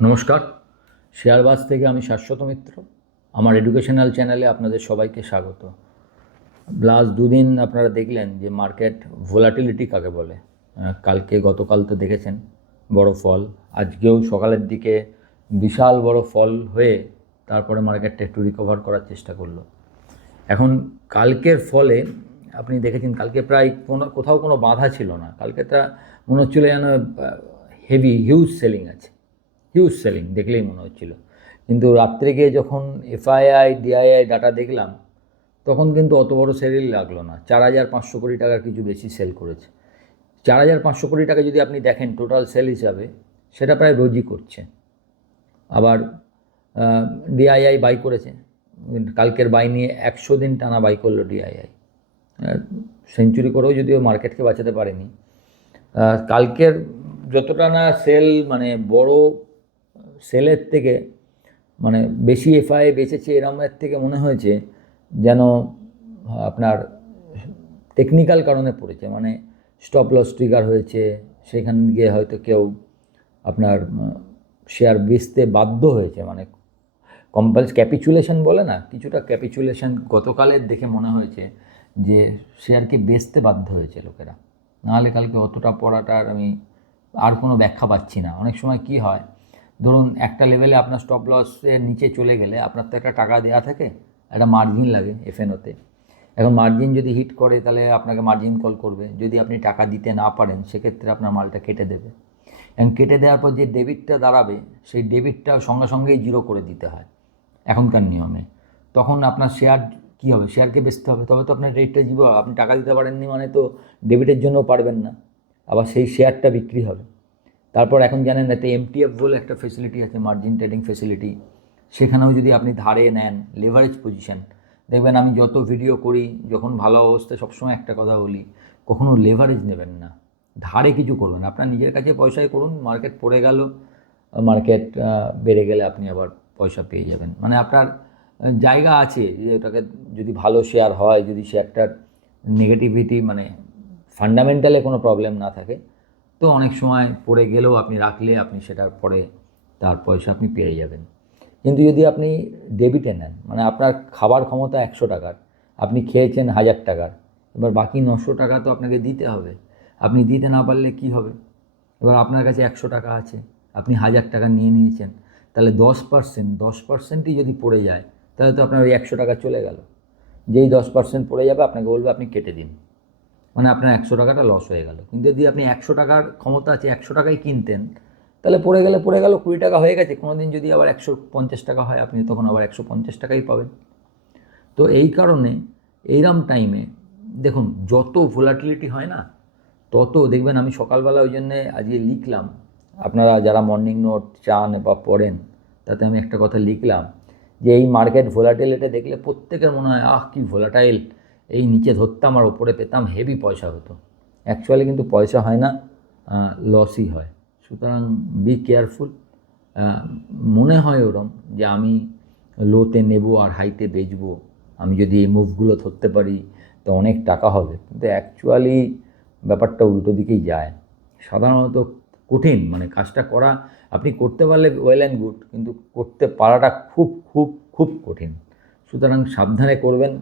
নমস্কার, শেয়ারবাজ থেকে আমি শাশ্বত মিত্র। আমার এডুকেশনাল চ্যানেলে আপনাদের সবাইকে স্বাগত। লাস্ট দুদিন আপনারা দেখলেন যে মার্কেট ভোলাটিলিটি কাকে বলে। গতকাল তো দেখেছেন বড় ফল, আজকেও সকালের দিকে বিশাল বড় ফল হয়ে তারপরে মার্কেটটা একটু রিকভার করার চেষ্টা করলো। এখন কালকের ফলে আপনি দেখেছেন কালকে প্রায় কোথাও কোনো বাধা ছিল না। কালকে তা মনে হচ্ছিলো যেন হিউজ সেলিং আছে, হিউজ সেলিং দেখলেই মনে হচ্ছিল। কিন্তু রাত্রে গিয়ে যখন এফআইআই ডিআইআই ডাটা দেখলাম তখন কিন্তু অত বড় সেলই লাগলো না। 4,500 কোটি টাকার কিছু বেশি সেল করেছে। 4,500 কোটি টাকা যদি আপনি দেখেন টোটাল সেল হিসাবে, সেটা প্রায় রোজই করছে। আবার ডিআইআই বাই করেছে, কালকের বাই নিয়ে 100 দিন টানা বাই করলো ডিআইআই, সেঞ্চুরি করেও যদিও মার্কেটকে বাঁচাতে পারেনি। কালকের যতটা না সেল, মানে বড় সেলের থেকে, মানে বেশি এফআই বেঁচেছে এরমের থেকে মনে হয়েছে যেন আপনার টেকনিক্যাল কারণে পড়েছে, মানে স্টপ লস ট্রিগার হয়েছে, সেখান গিয়ে হয়তো কেউ আপনার শেয়ার বেচতে বাধ্য হয়েছে, মানে ক্যাপিচুলেশন বলে না, কিছুটা ক্যাপিচুলেশন গতকালের দেখে মনে হয়েছে যে শেয়ারকে বেচতে বাধ্য হয়েছে লোকেরা। নাহলে কালকে অতটা পড়াটার আমি আর কোনো ব্যাখ্যা পাচ্ছি না। অনেক সময় কি হয়, ধরুন একটা লেভেলে আপনার স্টপ লসের নিচে চলে গেলে আপনার তো একটা টাকা দেওয়া থাকে, একটা মার্জিন লাগে এফএনওতে। এখন মার্জিন যদি হিট করে তাহলে আপনাকে মার্জিন কল করবে, যদি আপনি টাকা দিতে না পারেন সেক্ষেত্রে আপনার মালটা কেটে দেবে, এবং কেটে দেওয়ার পর যে ডেবিটটা দাঁড়াবে সেই ডেবিটটা সঙ্গে সঙ্গেই জিরো করে দিতে হয় এখনকার নিয়মে। তখন আপনার শেয়ার কী হবে, শেয়ারকে বেচতে হবে, তবে তো আপনার রেটটা জিরো। আপনি টাকা দিতে পারেননি মানে তো ডেবিটের জন্যও পারবেন না, আবার সেই শেয়ারটা বিক্রি হবে। তারপর এখন জানেন একটা এমটিএফ বলে একটা ফেসিলিটি আছে, মার্জিন ট্রেডিং ফেসিলিটি। সেখানেও যদি আপনি ধারে নেন লেভারেজ পজিশন, দেখবেন আমি যত ভিডিও করি, যখন ভালো অবস্থায় সবসময় একটা কথা বলি, কখনও লেভারেজ নেবেন না, ধারে কিছু করবেন, আপনার নিজের কাছে পয়সায় করুন। মার্কেট পড়ে গেল, মার্কেট বেড়ে গেলে আপনি আবার পয়সা পেয়ে যাবেন, মানে আপনার জায়গা আছে যে ওটাকে, যদি ভালো শেয়ার হয়, যদি শেয়ারটার নেগেটিভিটি মানে ফান্ডামেন্টালে কোনো প্রবলেম না থাকে, তো অনেক সময় পড়ে গেলেও আপনি রাখলে আপনি সেটার পরে তার পয়সা আপনি পেয়ে যাবেন। কিন্তু যদি আপনি ডেবিটে নেন, মানে আপনার খাবার ক্ষমতা 100 টাকার, আপনি খেয়েছেন 1,000 টাকার, এবার বাকি 900 টাকা তো আপনাকে দিতে হবে। আপনি দিতে না পারলে কি হবে? এবার আপনার কাছে 100 টাকা আছে, আপনি 1,000 টাকা নিয়ে নিয়েছেন, তাহলে 10%ই যদি পড়ে যায় তাহলে তো আপনার ওই 100 টাকা চলে গেল। যেই 10% পড়ে যাবে আপনাকে বলবে আপনি কেটে দিন, মানে আপনার 100 টাকাটা লস হয়ে গেল। কিন্তু যদি আপনি 100 টাকার ক্ষমতা আছে, 100 টাকায় কিনতেন, তাহলে পড়ে গেলে 20 টাকা হয়ে গেছে। কোনো দিন যদি আবার 150 টাকা হয়, আপনি তখন আবার 150 টাকাই পাবেন। তো এই কারণে এইরম টাইমে দেখুন, যত ভোলাটিলিটি হয় না, তত দেখবেন, আমি সকালবেলা ওই জন্যে আজকে লিখলাম, আপনারা যারা মর্নিং নোট চান বা পড়েন, তাতে আমি একটা কথা লিখলাম যে এই মার্কেট ভোলাটিলিটি দেখলে প্রত্যেকের মনে হয় কি ভোলাটাইল, এই নিচে ধরতাম আর ওপরে পেতাম, হেভি পয়সা হতো। অ্যাকচুয়ালি কিন্তু পয়সা হয় না, লসই হয়। সুতরাং বি কেয়ারফুল। মনে হয় ওরম যে আমি লোতে নেব আর হাইতে বেচবো, আমি যদি এই মুভগুলো ধরতে পারি তো অনেক টাকা হবে, কিন্তু অ্যাকচুয়ালি ব্যাপারটা উল্টো দিকেই যায়। সাধারণত কঠিন, মানে কাজটা করা, আপনি করতে পারলে ওয়েল অ্যান্ড গুড, কিন্তু করতে পারাটা খুব খুব খুব কঠিন। সুতরাং সাবধানে করবেন।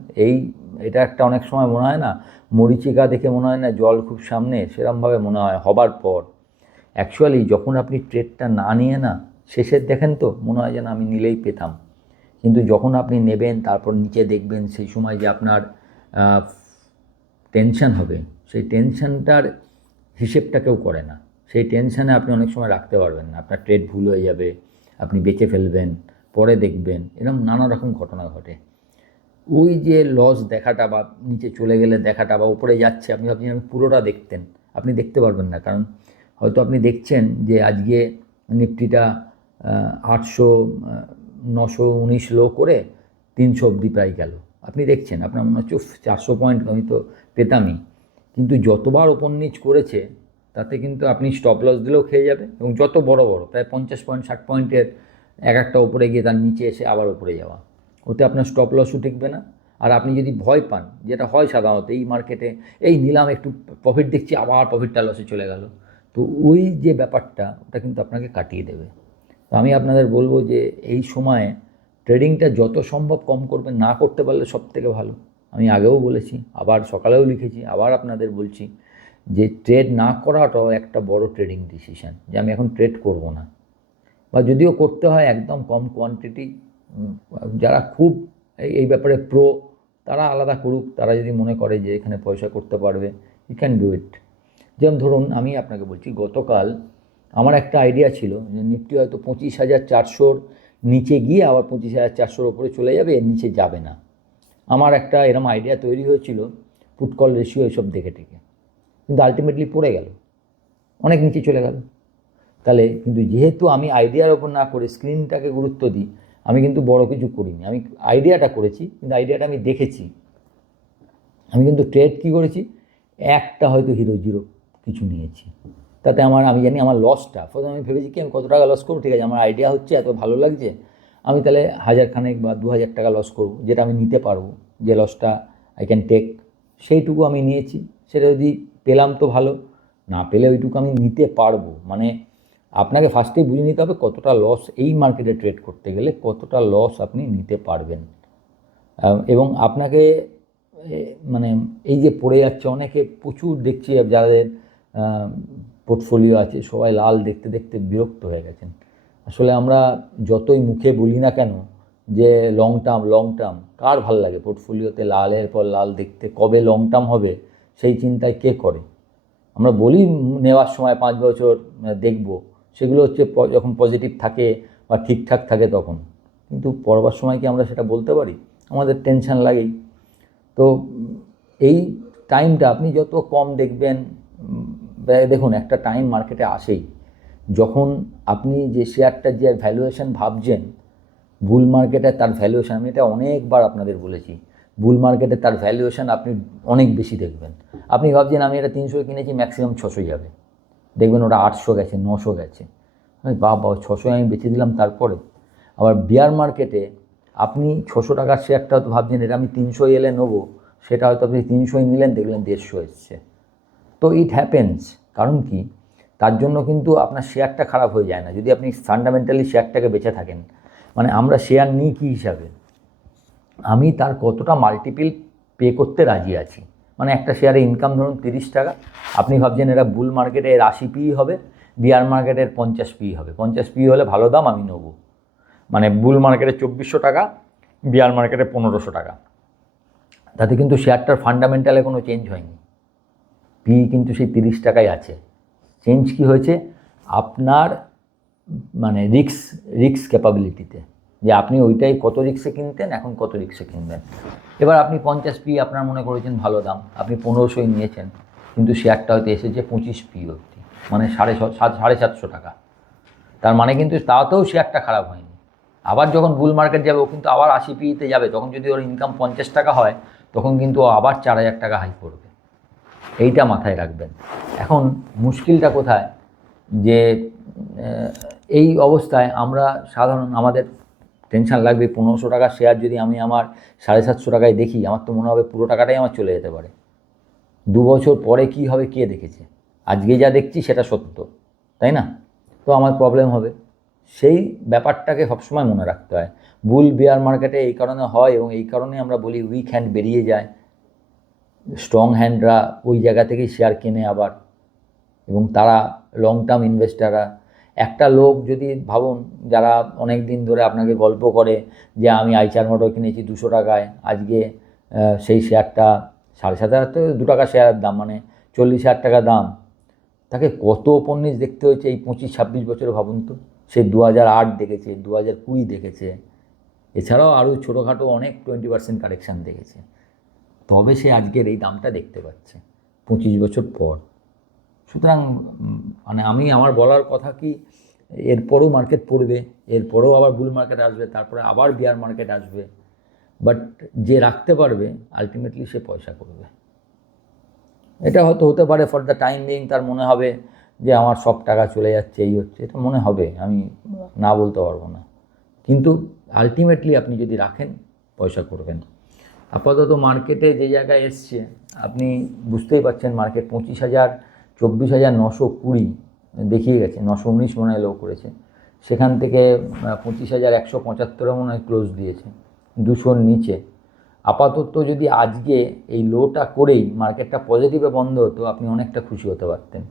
এটা একটা অনেক সময় মনে হয় না, মরীচিকা দেখে মনে হয় না জল খুব সামনে, সেরমভাবে মনে হয় হবার পর। অ্যাকচুয়ালি যখন আপনি ট্রেডটা না নিয়ে না শেষের দেখেন তো মনে হয় যেন আমি নিলেই পেতাম, কিন্তু যখন আপনি নেবেন তারপর নিচে দেখবেন, সেই সময় যে আপনার টেনশন হবে, সেই টেনশনটার হিসেবটা কেউ করে না। সেই টেনশানে আপনি অনেক সময় রাখতে পারবেন না, আপনার ট্রেড ভুল হয়ে যাবে, আপনি বেঁচে ফেলবেন, পরে দেখবেন এরকম নানা রকম ঘটনা ঘটে। ওই যে লস দেখাটা বা নিচে চলে গেলে দেখাটা বা উপরে যাচ্ছে, আপনি ভাবছেন আপনি পুরোটা দেখতেন, আপনি দেখতে পারবেন না। কারণ হয়তো আপনি দেখছেন যে আজকে নিফটিটা 800 919 লো করে 300 অবধি প্রায় গেল, আপনি দেখছেন, আপনার মনে হচ্ছে 400 পয়েন্ট আমি তো পেতামই। কিন্তু যতবার ওপর নিচ করেছে তাতে কিন্তু আপনি স্টপ লস দিলেও খেয়ে যাবে, এবং যত বড় বড় প্রায় 50 পয়েন্ট 60 পয়েন্টের এক একটা ওপরে গিয়ে তার নিচে এসে আবার ওপরে যাওয়া, ওতে আপনার স্টপ লসও টিকবে না। আর আপনি যদি ভয় পান, যেটা হয় সাধারণত এই মার্কেটে, এই নিলাম একটু প্রফিট দেখছি আবার প্রফিটটা লসে চলে গেল, তো ওই যে ব্যাপারটা, ওটা কিন্তু আপনাকে কাটিয়ে দেবে। তো আমি আপনাদের বলবো যে এই সময়ে ট্রেডিংটা যত সম্ভব কম করবেন, না করতে পারলে সব থেকে ভালো। আমি আগেও বলেছি, আবার সকালেও লিখেছি, আবার আপনাদের বলছি যে ট্রেড না করাটাও একটা বড় ট্রেডিং ডিসিশন, যে আমি এখন ট্রেড করব না, বা যদিও করতে হয় একদম কম কোয়ান্টিটি। যারা খুব এই ব্যাপারে প্রো, তারা আলাদা করুক, তারা যদি মনে করে যে এখানে পয়সা করতে পারবে, ইউ ক্যান ডু ইট। যেমন ধরুন আমি আপনাকে বলছি, গতকাল আমার একটা আইডিয়া ছিল যে নিফটি হয়তো 25,400 নিচে গিয়ে আবার 25,400 ওপরে চলে যাবে, এর নিচে যাবে না। আমার একটা এরম আইডিয়া তৈরি হয়েছিল, পুটকল রেশিও এসব দেখে টেকে, কিন্তু আলটিমেটলি পড়ে গেল, অনেক নিচে চলে গেল। তাহলে কিন্তু যেহেতু আমি আইডিয়ার ওপর না করে স্ক্রিনটাকে গুরুত্ব দিই, আমি কিন্তু বড় কিছু করিনি, আমি আইডিয়াটা করেছি, কিন্তু আইডিয়াটা আমি দেখেছি। আমি কিন্তু ট্রেড কী করেছি, একটা হয়তো হিরো জিরো কিছু নিয়েছি, তাতে আমি জানি আমার লসটা, প্রথমে আমি ভেবেছি কি আমি কত টাকা লস করবো, ঠিক আছে আমার আইডিয়া হচ্ছে, এত ভালো লাগছে, আমি তাহলে 1,000 খানেক বা 2,000 টাকা লস করবো, যেটা আমি নিতে পারবো, যে লসটা আই ক্যান টেক, সেইটুকু আমি নিয়েছি। সেটা যদি পেলাম তো ভালো, না পেলে ওইটুকু আমি নিতে পারবো। মানে আপনাকে ফার্স্টেই বুঝে নিতে হবে কতটা লস, এই মার্কেটে ট্রেড করতে গেলে কতটা লস আপনি নিতে পারবেন। এবং আপনাকে মানে এই যে পড়ে যাচ্ছে, অনেকে প্রচুর দেখছি যাদের পোর্টফোলিও আছে, সবাই লাল দেখতে দেখতে বিরক্ত হয়ে গেছেন। আসলে আমরা যতই মুখে বলি না কেন যে লং টার্ম, কার ভাল লাগে পোর্টফোলিওতে লালের পর লাল দেখতে? কবে লং টার্ম হবে সেই চিন্তায় কে করে? আমরা বলি নেওয়ার সময় 5 বছর দেখব, সেগুলো হচ্ছে যখন পজিটিভ থাকে বা ঠিকঠাক থাকে তখন, কিন্তু পড়বার সময় কি আমরা সেটা বলতে পারি? আমাদের টেনশন লাগেই। তো এই টাইমটা আপনি যত কম দেখবেন, দেখুন একটা টাইম মার্কেটে আসেই যখন আপনি যে শেয়ারটার যে ভ্যালুয়েশন ভাবছেন, বুল মার্কেটে তার ভ্যালুয়েশন, আমি এটা অনেকবার আপনাদের বলেছি, বুল মার্কেটে তার ভ্যালুয়েশন আপনি অনেক বেশি দেখবেন। আপনি ভাবছেন আমি এটা 300 কিনেছি, ম্যাক্সিমাম 600 যাবে, দেখবেন ওটা 800 গেছে, 900 গেছে, বাবা 600 আমি বেচে দিলাম। তারপরে আবার বিয়ার মার্কেটে আপনি 600 টাকার শেয়ারটা হয়তো ভাবছেন এটা আমি 300 এলে নেবো, সেটা হয়তো আপনি 300 নিলেন, দেখলেন 150 এসছে। তো ইট হ্যাপেন্স। কারণ কি, তার জন্য কিন্তু আপনার শেয়ারটা খারাপ হয়ে যায় না, যদি আপনি ফান্ডামেন্টালি শেয়ারটাকে বেঁচে থাকেন। মানে আমরা শেয়ার নিই কী হিসাবে, আমি তার কতটা মাল্টিপল পে করতে রাজি আছি। মানে একটা শেয়ারে ইনকাম ধরুন 30 টাকা, আপনি ভাবছেন এটা বুল মার্কেটে এর 80 পি হবে, বিয়ার মার্কেটের 50 পি হবে, 50 পি হলে ভালো দাম, আমি নেবো। মানে বুল মার্কেটে 2400 টাকা, বিয়ার মার্কেটে 1500 টাকা, তাতে কিন্তু শেয়ারটার ফান্ডামেন্টালে কোনো চেঞ্জ হয়নি, পি কিন্তু সেই 30 টাকায় আছে। চেঞ্জ কি হয়েছে, আপনার মানে রিক্স ক্যাপাবিলিটিতে, যে আপনি ওইটাই কত রিক্সে কিনতেন, এখন কত রিক্সে কিনবেন। এবার আপনি 50 পি আপনার মনে করেছেন ভালো দাম, আপনি 1500 নিয়েছেন, কিন্তু শেয়ারটা হয়তো এসেছে 25 পি অবধি, মানে 750 টাকা। তার মানে কিন্তু তাতেও শেয়ারটা খারাপ হয়নি। আবার যখন বুল মার্কেট যাবে, ও কিন্তু আবার 80 পিতে যাবে, তখন যদি ওর ইনকাম 50 টাকা হয়, তখন কিন্তু ও আবার 4,000 টাকা হাই করবে। এইটা মাথায় রাখবেন। এখন মুশকিলটা কোথায়, যে এই অবস্থায় আমরা সাধারণ, আমাদের টেনশান লাগবে 1500 টাকার শেয়ার যদি আমি আমার 750 টাকায় দেখি, আমার তো মনে হবে পুরো টাকাটাই আমার চলে যেতে পারে। 2 বছর পরে কী হবে কে দেখেছে? আজকে যা দেখছি সেটা সত্য, তাই না? তো আমার প্রবলেম হবে। সেই ব্যাপারটাকে সবসময় মনে রাখতে হয়। বুল বিয়ার মার্কেটে এই কারণে হয়, এবং এই কারণে আমরা বলি উইক হ্যান্ড বেরিয়ে যায়, স্ট্রং হ্যান্ডরা ওই জায়গা থেকেই শেয়ার কেনে আবার, এবং তারা লং টার্ম ইনভেস্টাররা। একটা লোক যদি ভাবুন, যারা অনেক দিন ধরে আপনাকে গল্প করে যে আমি আইচার মোটর কিনেছি 200 টাকায়, আজকে সেই শেয়ারটা 7,500 তো 2 টাকা শেয়ারের দাম, মানে 40,000 টাকা দাম, তাকে কত উপন্যাস দেখতে হয়েছে এই 25-26 বছরে, ভাবুন তো। সে 2008 দেখেছে, 2020 দেখেছে, এছাড়াও আরও ছোটোখাটো অনেক 20% কারেকশান দেখেছে, তবে সে আজকের এই দামটা দেখতে পাচ্ছে 25 বছর পর। সুতরাং মানে আমার বলার কথা কি, এরপরও মার্কেট পড়বে, এরপরেও আবার বুল মার্কেট আসবে, তারপরে আবার বিয়ার মার্কেট আসবে, বাট যে রাখতে পারবে আলটিমেটলি সে পয়সা করবে। এটা হয়তো হতে পারে ফর দ্য টাইম বিং, তার মনে হবে যে আমার সব টাকা চলে যাচ্ছে, এই হচ্ছে, এটা মনে হবে, আমি না বলতে পারবো না, কিন্তু আলটিমেটলি আপনি যদি রাখেন পয়সা করবেন। আপাতত মার্কেটে যে জায়গায় এসছে আপনি বুঝতেই পারছেন, মার্কেট 25,000, 24,920 দেখিয়ে গেছে, 919 মনে হয় লো করেছে, সেখান থেকে 25,175 মনে হয় ক্লোজ দিয়েছে, 200-র নিচে। আপাতত যদি আজকে এই লোটা করেই মার্কেটটা পজিটিভে বন্ধ হতো, আপনি অনেকটা খুশি হতে পারতেন।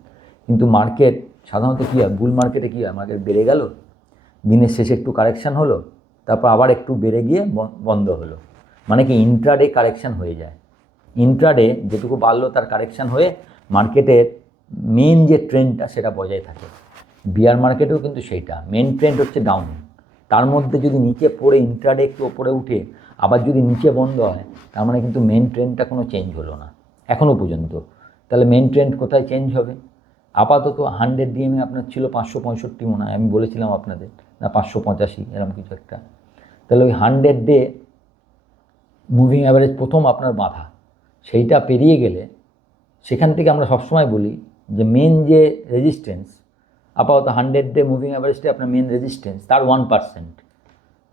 কিন্তু মার্কেট সাধারণত কী হয়, বুল মার্কেটে কী হয়, মার্কেট বেড়ে গেল, দিনের শেষে একটু কারেকশান হলো, তারপর আবার একটু বেড়ে গিয়ে বন্ধ হলো, মানে কি ইন্ট্রাডে কারেকশান হয়ে যায়। ইন্ট্রাডে যেটুকু বাড়লো তার কারেকশান হয়ে মার্কেটের মেন যে ট্রেন্ডটা সেটা বজায় থাকে। বিয়ার মার্কেটেও কিন্তু সেইটা, মেন ট্রেন্ড হচ্ছে ডাউন, তার মধ্যে যদি নিচে পড়ে ইন্ট্রাডে একটু ওপরে উঠে আবার যদি নিচে বন্ধ হয়, তার মানে কিন্তু মেন ট্রেন্ডটা কোনো চেঞ্জ হলো না এখনও পর্যন্ত। তাহলে মেন ট্রেন্ড কোথায় চেঞ্জ হবে? আপাতত 100 ডিএমএ আপনার ছিল 565 মনে হয়, আমি বলেছিলাম আপনাদের, না 585 এরকম কিছু একটা। তাহলে ওই 100 ডে মুভিং অ্যাভারেজ প্রথম আপনার বাধা, সেইটা পেরিয়ে গেলে সেখান থেকে আমরা সবসময় বলি যে মেন যে রেজিস্ট্যান্স, আপাতত 100 ডে মুভিং অ্যাভারেজটা আপনার মেন রেজিস্ট্যান্স, তার 1%,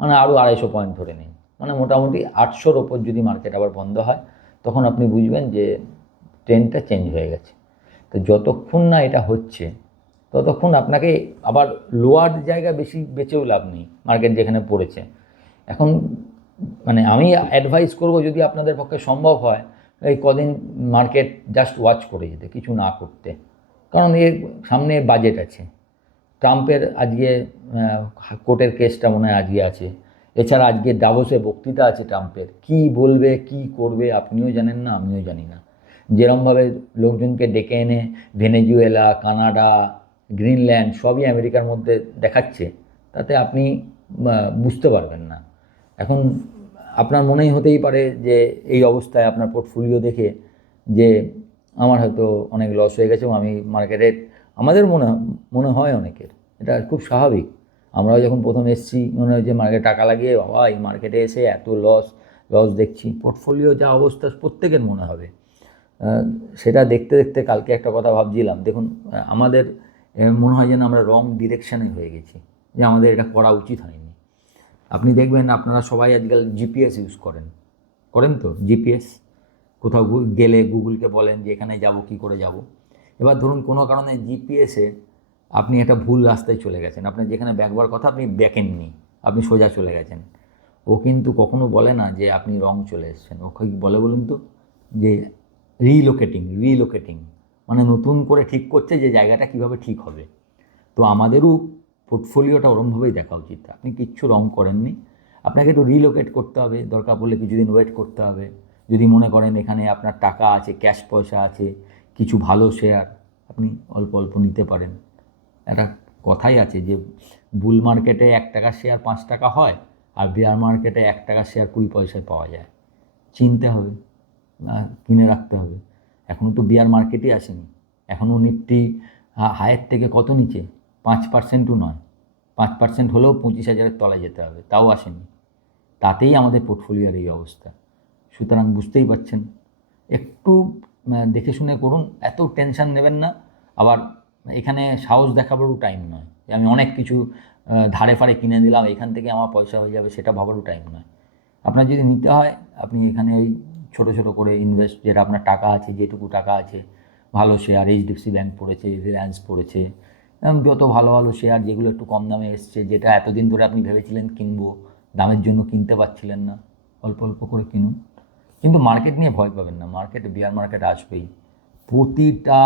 মানে আরও 250 পয়েন্ট ধরে নিন, মানে মোটামুটি 800-র ওপর যদি মার্কেট আবার বন্ধ হয়, তখন আপনি বুঝবেন যে ট্রেন্ডটা চেঞ্জ হয়ে গেছে। তো যতক্ষণ না এটা হচ্ছে ততক্ষণ আপনাকে আবার লোয়ার জায়গা বেশি বেচেও লাভ নেই, মার্কেট যেখানে পড়েছে এখন। মানে আমি অ্যাডভাইস করব, যদি আপনাদের পক্ষে সম্ভব হয়, এই কদিন মার্কেট জাস্ট ওয়াচ করে যেতে, কিছু না করতে। কারণ এর সামনে বাজেট আছে, ট্রাম্পের আজকে কোর্টের কেসটা মনে হয় আজকে আছে, এছাড়া আজকে ডাভোসে বক্তৃতা আছে ট্রাম্পের, কি বলবে কি করবে আপনিও জানেন না, আমিও জানি না। যেরমভাবে লোকজনকে ডেকে এনে ভেনেজুয়েলা, কানাডা, গ্রিনল্যান্ড সবই আমেরিকার মধ্যে দেখাচ্ছে, তাতে আপনি বুঝতে পারবেন না। এখন আপনার মনেই হতেই পারে যে এই অবস্থায় আপনার পোর্টফোলিও দেখে যে আমার হয়তো অনেক লস হয়ে গেছে, এবং আমি মার্কেটে, আমাদের মনে হয় অনেকের, এটা খুব স্বাভাবিক। আমরাও যখন প্রথম এসেছি মনে হয় যে মার্কেটে টাকা লাগিয়ে বাবা এই মার্কেটে এসে এত লস দেখছি, পোর্টফোলিও যা অবস্থা প্রত্যেকের মনে হবে। সেটা দেখতে দেখতে কালকে একটা কথা ভাবছিলাম, দেখুন আমাদের মনে হয় যেন আমরা রং ডিরেকশানে হয়ে গেছি, যে আমাদের এটা করা উচিত হয়নি। আপনি দেখবেন আপনারা সবাই আজকাল জিপিএস ইউজ করেন তো, জিপিএস কোথাও গেলে গুগলকে বলেন যে এখানে যাব, কী করে যাব। এবার ধরুন কোনো কারণে জিপিএসে আপনি একটা ভুল রাস্তায় চলে গেছেন, আপনার যেখানে ব্যাকবার কথা আপনি ব্যাকেননি, আপনি সোজা চলে গেছেন। ও কিন্তু কখনো বলে না যে আপনি রং চলে এসেছেন, ও কি বলে বলুন তো, যে রিলোকেটিং, মানে নতুন করে ঠিক করছে যে জায়গাটা কীভাবে ঠিক হবে। তো আমাদেরও পোর্টফোলিওটা ওরমভাবেই দেখা উচিত। আপনি কিচ্ছু রং করেননি, আপনাকে একটু রিলোকেট করতে হবে, দরকার পড়লে কিছুদিন ওয়েট করতে হবে। যদি মনে করেন এখানে আপনার টাকা আছে, ক্যাশ পয়সা আছে, কিছু ভালো শেয়ার আপনি অল্প অল্প নিতে পারেন। একটা কথাই আছে যে বুল মার্কেটে 1 টাকার শেয়ার 5 টাকা হয়, আর বেয়ার মার্কেটে 1 টাকার শেয়ার 20 পয়সায় পাওয়া যায়। চিনতে হবে, কিনে রাখতে হবে। এখনও তো বেয়ার মার্কেটই আসেনি, এখনও নিফটি হায়ের থেকে কত নিচে, 5%ও নয়, 5% হলেও 25,000-এর তলায় যেতে হবে, তাও আসেনি। তাতেই আমাদের পোর্টফোলিওর এই অবস্থা। সুতরাং বুঝতেই পারছেন, একটু দেখে শুনে করুন, এত টেনশন নেবেন না। আবার এখানে সাহস দেখাবারও টাইম নয়, আমি অনেক কিছু ধারে ফারে কিনে দিলাম, এখান থেকে আমার পয়সা হয়ে যাবে, সেটা ভাবারও টাইম নয়। আপনার যদি নিতে হয়, আপনি এখানে ওই ছোটো ছোটো করে ইনভেস্ট, যেটা আপনার টাকা আছে, যেটুকু টাকা আছে, ভালো শেয়ার, এইচডিএফসি ব্যাঙ্ক পড়েছে, রিলায়েন্স পড়েছে, যত ভালো ভালো শেয়ার যেগুলো একটু কম দামে এসছে, যেটা এতদিন ধরে আপনি ভেবেছিলেন কিনবো, দামের জন্য কিনতে পারছিলেন না, অল্প অল্প করে কিনুন। কিন্তু মার্কেট নিয়ে ভয় পাবেন না, মার্কেটে বিয়ার মার্কেট আসবেই। প্রতিটা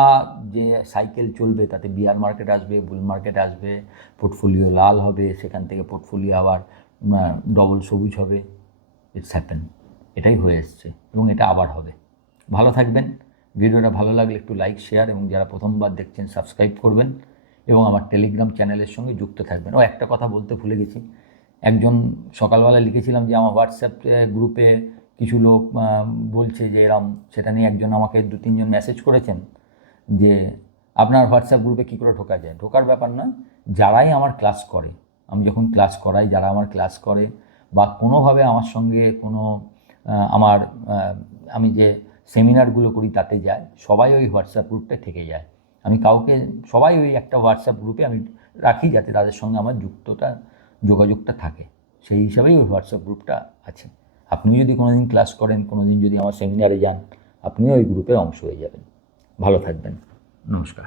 যে সাইকেল চলবে তাতে বিয়ার মার্কেট আসবে, বুল মার্কেট আসবে, পোর্টফোলিও লাল হবে, সেখান থেকে পোর্টফোলিও আবার ডবল সবুজ হবে। ইটস হ্যাপেন, এটাই হয়ে এসছে এবং এটা আবার হবে। ভালো থাকবেন। ভিডিওটা ভালো লাগলে একটু লাইক, শেয়ার, এবং যারা প্রথমবার দেখছেন সাবস্ক্রাইব করবেন, এবং আমার টেলিগ্রাম চ্যানেলের সঙ্গে যুক্ত থাকবেন। ও একটা কথা বলতে ভুলে গেছি, একজন সকালবেলা লিখেছিলাম যে আমার হোয়াটসঅ্যাপ গ্রুপে কিছু লোক বলছে যে এরম, সেটা নিয়ে একজন আমাকে 2-3 জন মেসেজ করেছেন যে আপনার হোয়াটসঅ্যাপ গ্রুপে কী করে ঢোকা যায়। ঢোকার ব্যাপার না, যারাই আমার ক্লাস করে, আমি যখন ক্লাস করাই, যারা আমার ক্লাস করে বা কোনোভাবে আমার সঙ্গে কোনো আমার আমি যে সেমিনারগুলো করি তাতে যায়, সবাই ওই হোয়াটসঅ্যাপ গ্রুপটা থেকে যায়। আমি কাউকে, সবাই ওই একটা হোয়াটসঅ্যাপ গ্রুপে আমি রাখি, যাতে তাদের সঙ্গে আমার যোগাযোগটা থাকে, সেই হিসাবেই ওই হোয়াটসঅ্যাপ গ্রুপটা আছে। আপনিও যদি কোনো দিন ক্লাস করেন, কোনো দিন যদি আমার সেমিনারে যান, আপনিও ওই গ্রুপের অংশ হয়ে যাবেন। ভালো থাকবেন, নমস্কার।